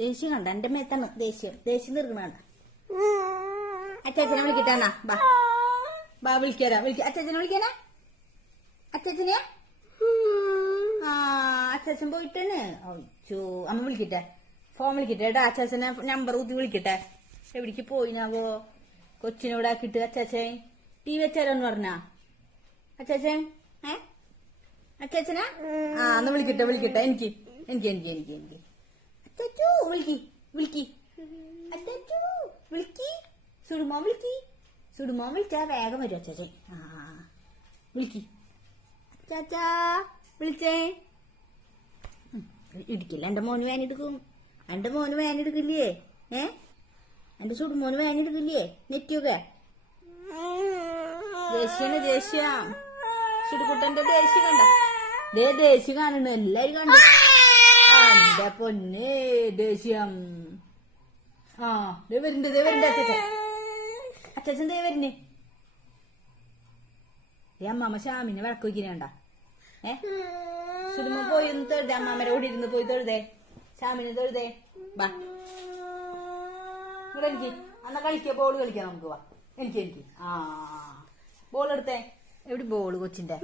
ദേഷ്യം കണ്ട എന്റെ മേത്താണ് ദേഷ്യം. ദേഷ്യം തീർക്കണ കണ്ട അച്ചാച്ചനെ വിളിക്കട്ടാ ബാ. ബാ വിളിക്കാരാ. വിളിക്ക. അച്ചാച്ചനെ വിളിക്കാനാ അച്ചാച്ചനെയാ ആ അച്ചാച്ചൻ പോയിട്ടാണ് അയ്യോ അമ്മ വിളിക്കട്ടെ. ഫോൺ വിളിക്കട്ടെ. ഏട്ടാ അച്ചാച്ചനെ നമ്പർ ഊത്തി വിളിക്കട്ടെ. എവിടേക്ക് പോയിനാവോ? കൊച്ചിനോട് ആക്കിട്ട് അച്ചാച്ചൻ ടി വി വെച്ചാലോന്ന് പറഞ്ഞാ? അച്ചാച്ചൻ ഏ? അച്ചാച്ചനാ? ആ ഒന്ന് വിളിക്കട്ടെ വിളിക്കട്ടെ. എനിക്ക് എനിക്ക് എനിക്ക് എനിക്ക് എനിക്ക്. അച്ചാച്ചു വിളിക്കി വിളിക്കി. അച്ചു വിളിക്കി. സുടുമോ വിളിക്കി. സുടുമോ വിളിച്ചാ വേഗം വരും അച്ചാച്ചൻ. ആ. വിളിക്കി. അച്ചാച്ചാ വിളിച്ചേ. ഇടിക്കില്ല. എന്റെ മോന് വേനെടുക്കും എന്റെ മോന് വേനെടുക്കില്ലേ ഏ? എന്റെ സുടുമോന് വേനെടുക്കില്ലേ നെറ്റിയൊക്കെ? ദേഷ്യാണ് ദേഷ്യം. സുടുകുട്ടന്റെ ദേഷ്യം കണ്ട? ദേ ദേഷ്യം കാണുന്നു. എല്ലാരും കണ്ടു? എന്റെ പൊന്നെ ദേഷ്യം. ആ ദേ വരുന്നുണ്ട് ദേ വരുന്നുണ്ട് അച്ഛൻ അച്ഛൻ ദേ വരുന്നേ ഈ അമ്മാമ ശ്യാമിനെ വിളക്ക് വയ്ക്കണേണ്ട ഏ? സുരുമ പോയി ഒന്ന് തൊഴുതേ അമ്മാമ്മയുടെ കൂടെ ഇരുന്ന് പോയി തൊഴുതേ. ശ്യാമിനെ തൊഴുതേ. വാ. ഇവിടെ എനിക്ക് അന്നാ കളിക്ക ബോൾ കളിക്കാം നമുക്ക് വാ. എനിക്ക് എനിക്ക് ആ ബോൾ എടുത്തേ. എവിടെ ബോൾ കൊച്ചിന്റെ?